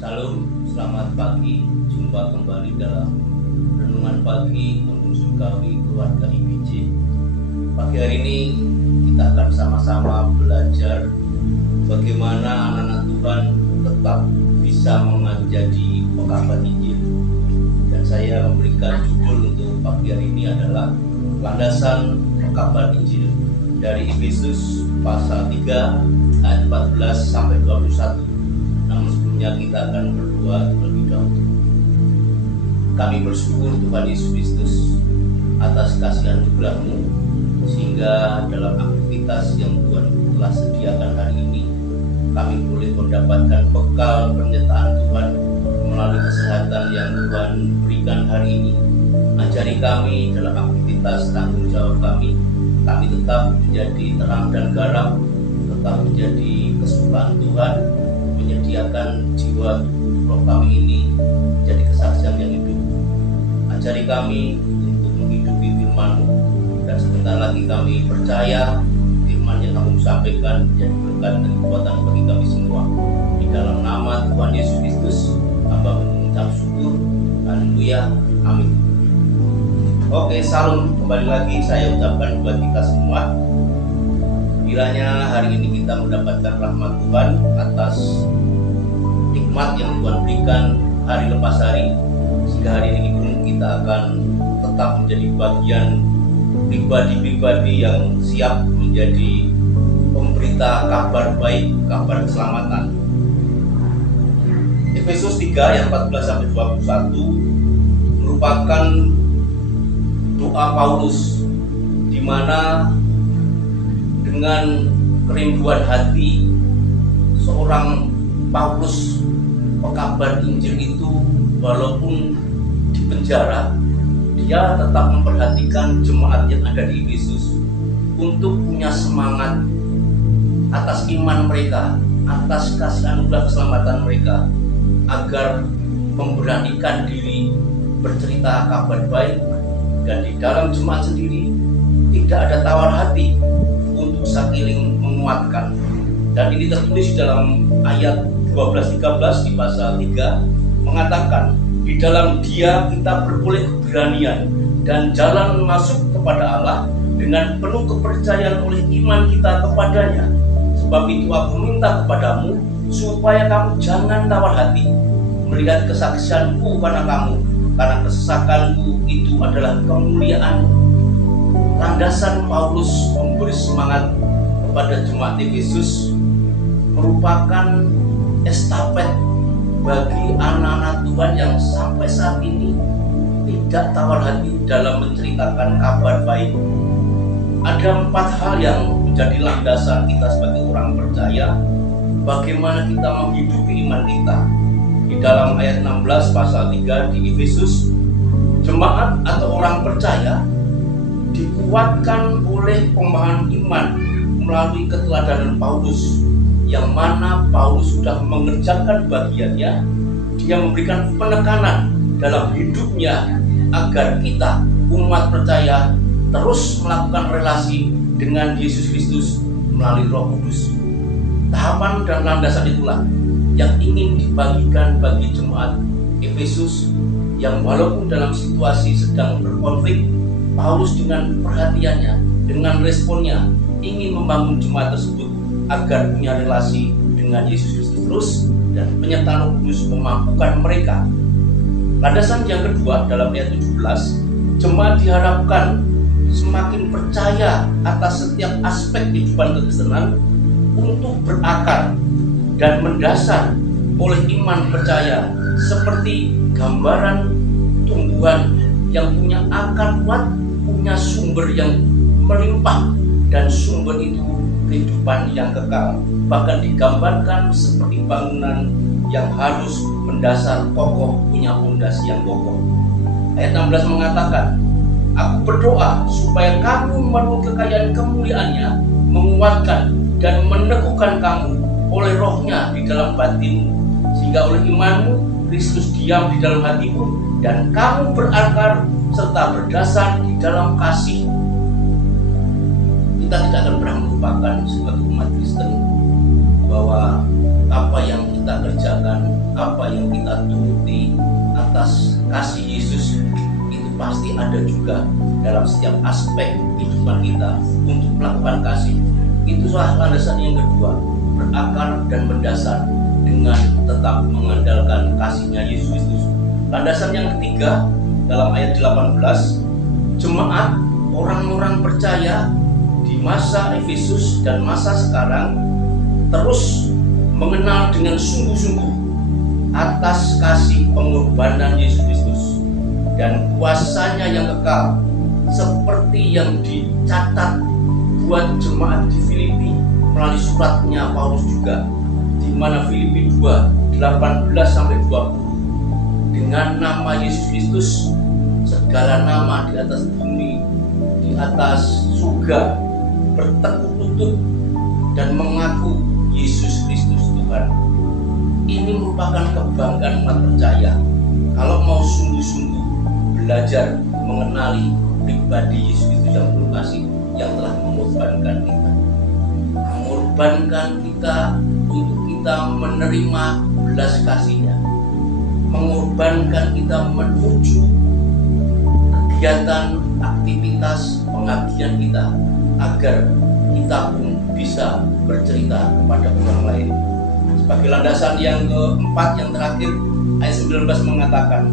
Salam, selamat pagi. Jumpa kembali dalam renungan pagi untuk surgawi keluarga IBJ. Pagi hari ini kita akan sama-sama belajar bagaimana anak-anak Tuhan tetap bisa menjadi pekabar Injil. Dan saya memberikan judul untuk pagi hari ini adalah landasan pekabar Injil dari Efesus pasal 3 ayat 14 sampai 21. Namun sebelumnya kita akan berdoa terlebih dahulu. Kami bersyukur Tuhan Yesus Kristus atas kasihan anugerah-Mu, sehingga dalam aktivitas yang Tuhan telah sediakan hari ini kami boleh mendapatkan bekal penyertaan Tuhan melalui kesehatan yang Tuhan berikan hari ini. Ajari kami dalam aktivitas tanggung jawab kami tetap menjadi terang dan garam, tetap menjadi kesukaan Tuhan, menyediakan jiwa roh kami ini menjadi kesaksian yang hidup. Ajari kami untuk menghidupi firman-Mu, dan sebentar lagi kami percaya firman yang kamu sampaikan menjadi berkat dan kekuatan bagi kami semua. Di dalam nama Tuhan Yesus Kristus hamba mengucap syukur. Haleluya, amin. Oke, salam kembali lagi saya ucapkan buat kita semua. Kiranya hari ini kita mendapatkan rahmat Tuhan atas nikmat yang Tuhan berikan hari lepas hari, sehingga hari ini pun kita akan tetap menjadi bagian pribadi-pribadi yang siap menjadi pemberita kabar baik, kabar keselamatan. Efesus 3 ayat 14 sampai 21 merupakan doa Paulus, di mana dengan kerinduan hati seorang Paulus pekabar Injil itu, walaupun di penjara, dia tetap memperhatikan jemaat yang ada di Efesus untuk punya semangat atas iman mereka, atas kasih anugerah keselamatan mereka, agar memberanikan diri bercerita kabar baik. Dan di dalam jemaat sendiri tidak ada tawar hati untuk saling menguatkan. Dan ini tertulis di dalam ayat 12-13 di pasal 3 mengatakan, di dalam Dia kita beroleh keberanian dan jalan masuk kepada Allah dengan penuh kepercayaan oleh iman kita kepadanya. Sebab itu aku minta kepadamu supaya kamu jangan tawar hati melihat kesaksianku karena kamu, karena kesesakanku itu adalah kemuliaan. Landasan Paulus memberi semangat kepada jemaat Efesus merupakan estafet bagi anak-anak Tuhan yang sampai saat ini tidak tawar hati dalam menceritakan kabar baik. Ada 4 hal yang menjadi landasan kita sebagai orang percaya, bagaimana kita menghidupi iman kita. Di dalam ayat 16 pasal 3 di Efesus, jemaat atau orang percaya dikuatkan oleh pemahaman iman melalui keteladanan Paulus, yang mana Paulus sudah mengerjakan bagiannya. Dia memberikan penekanan dalam hidupnya agar kita umat percaya terus melakukan relasi dengan Yesus Kristus melalui Roh Kudus. Tahapan dan landasan itulah yang ingin dibagikan bagi jemaat Efesus, yang walaupun dalam situasi sedang berkonflik, Paulus dengan perhatiannya, dengan responnya ingin membangun jemaat tersebut agar punya relasi dengan Yesus Kristus terus, dan penyertaan Roh Kudus memampukan mereka. Landasan yang kedua dalam ayat 17, jemaat diharapkan semakin percaya atas setiap aspek kehidupan kekristenan untuk berakar dan mendasar oleh iman percaya, seperti gambaran tumbuhan yang punya akar kuat, punya sumber yang melimpah, dan sumber itu kehidupan yang kekal. Bahkan digambarkan seperti bangunan yang harus mendasar kokoh, punya fondasi yang kokoh. Ayat 16 mengatakan, aku berdoa supaya kamu menurut kekayaan kemuliaannya menguatkan dan meneguhkan kamu oleh Rohnya di dalam batinmu, sehingga oleh imanmu Kristus diam di dalam hatimu, dan kamu berakar serta berdasar di dalam kasih. Kita tidak akan pernah melupakan sebagai umat Kristen bahwa apa yang kita kerjakan, apa yang kita turuti atas kasih Yesus itu pasti ada juga dalam setiap aspek kehidupan kita untuk melakukan kasih. Itu landasan yang kedua, berakar dan mendasar dengan tetap mengandalkan kasihnya Yesus Kristus. Landasan yang ketiga dalam ayat 18, jemaat orang-orang percaya di masa Efesus dan masa sekarang terus mengenal dengan sungguh-sungguh atas kasih pengorbanan Yesus Kristus dan kuasanya yang kekal, seperti yang dicatat buat jemaat di Filipi melalui suratnya Paulus juga, di mana Filipi 2, 18-20, dengan nama Yesus Kristus segala nama di atas bumi, di atas surga bertekuk lutut dan mengaku Yesus Kristus Tuhan. Ini merupakan kebanggaan umat percaya kalau mau sungguh-sungguh belajar mengenali pribadi Yesus Kristus yang penuh kasih, yang telah mengorbankan kita untuk kita menerima belas kasihnya, mengorbankan kita menuju kegiatan aktivitas pengabdian kita agar kita pun bisa bercerita kepada orang lain. Sebagai landasan yang keempat, yang terakhir, ayat 19 mengatakan,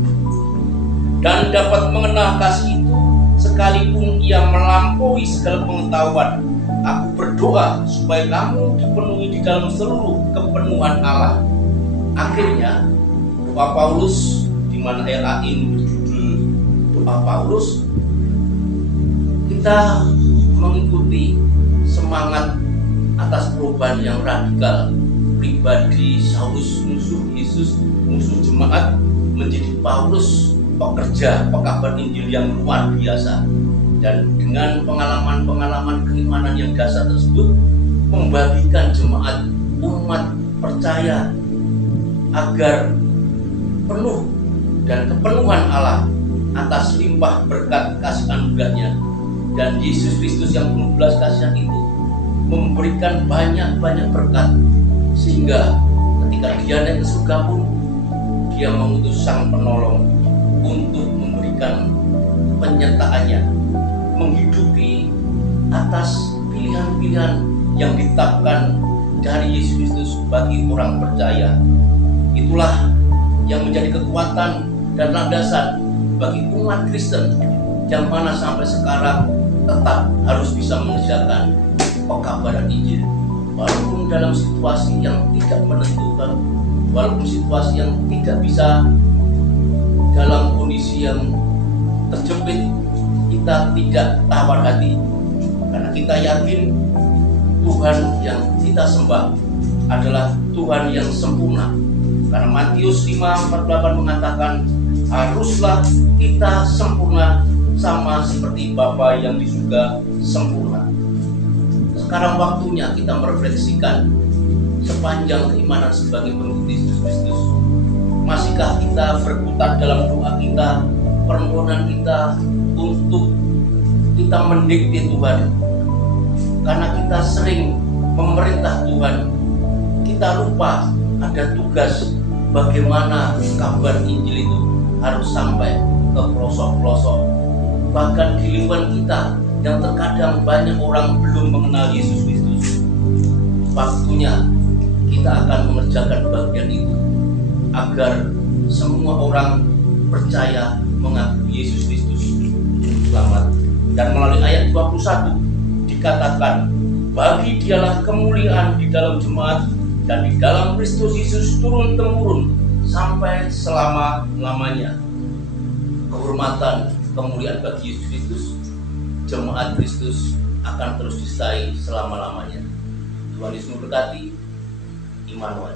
dan dapat mengenal kasih itu sekalipun ia melampaui segala pengetahuan. Aku berdoa supaya kamu dipenuhi di dalam seluruh kepenuhan Allah. Akhirnya doa Paulus, di mana ayat ini berjudul doa Paulus, kita mengikuti semangat atas perubahan yang radikal pribadi Saulus, musuh Yesus, musuh jemaat, menjadi Paulus, pekerja pekabar Injil yang luar biasa. Dan dengan pengalaman-pengalaman keimanan yang dasar tersebut, membagikan jemaat umat percaya agar penuh dan kepenuhan Allah atas limpah berkat kasih anugerahnya. Dan Yesus Kristus yang penuh belas kasihan itu memberikan banyak-banyak berkat, sehingga ketika dia naik ke surga pun dia mengutus sang penolong untuk memberikan penyertaannya, menghidupi atas pilihan-pilihan yang ditetapkan dari Yesus Kristus bagi orang percaya. Itulah yang menjadi kekuatan dan landasan bagi umat Kristen yang mana sampai sekarang tetap harus bisa mengerjakan pekabaran Injil, walaupun dalam situasi yang tidak menentukan, walaupun situasi yang tidak bisa, dalam kondisi yang terjepit, kita tidak tawar hati, karena kita yakin Tuhan yang kita sembah adalah Tuhan yang sempurna. Karena Matius 5:48 mengatakan, haruslah kita sempurna sama seperti Bapa yang di surga sempurna. Sekarang waktunya kita merefleksikan sepanjang keimanan sebagai pengikut Yesus Kristus. Masihkah kita berkutat dalam doa kita, permohonan kita untuk kita mendikte Tuhan? Karena kita sering memerintah Tuhan, kita lupa ada tugas bagaimana kabar Injil itu harus sampai ke pelosok-pelosok. Bahkan di lingkungan kita yang terkadang banyak orang belum mengenal Yesus Kristus. Waktunya kita akan mengerjakan bagian itu agar semua orang percaya mengaku Yesus Kristus selamat. Dan melalui ayat 21 dikatakan, bagi dialah kemuliaan di dalam jemaat dan di dalam Kristus Yesus turun-temurun sampai selama-lamanya. Kehormatan, kemuliaan bagi Yesus Kristus, jemaat Kristus akan terus disertai selama-lamanya. Tuhan Yesus memberkati. Immanuel.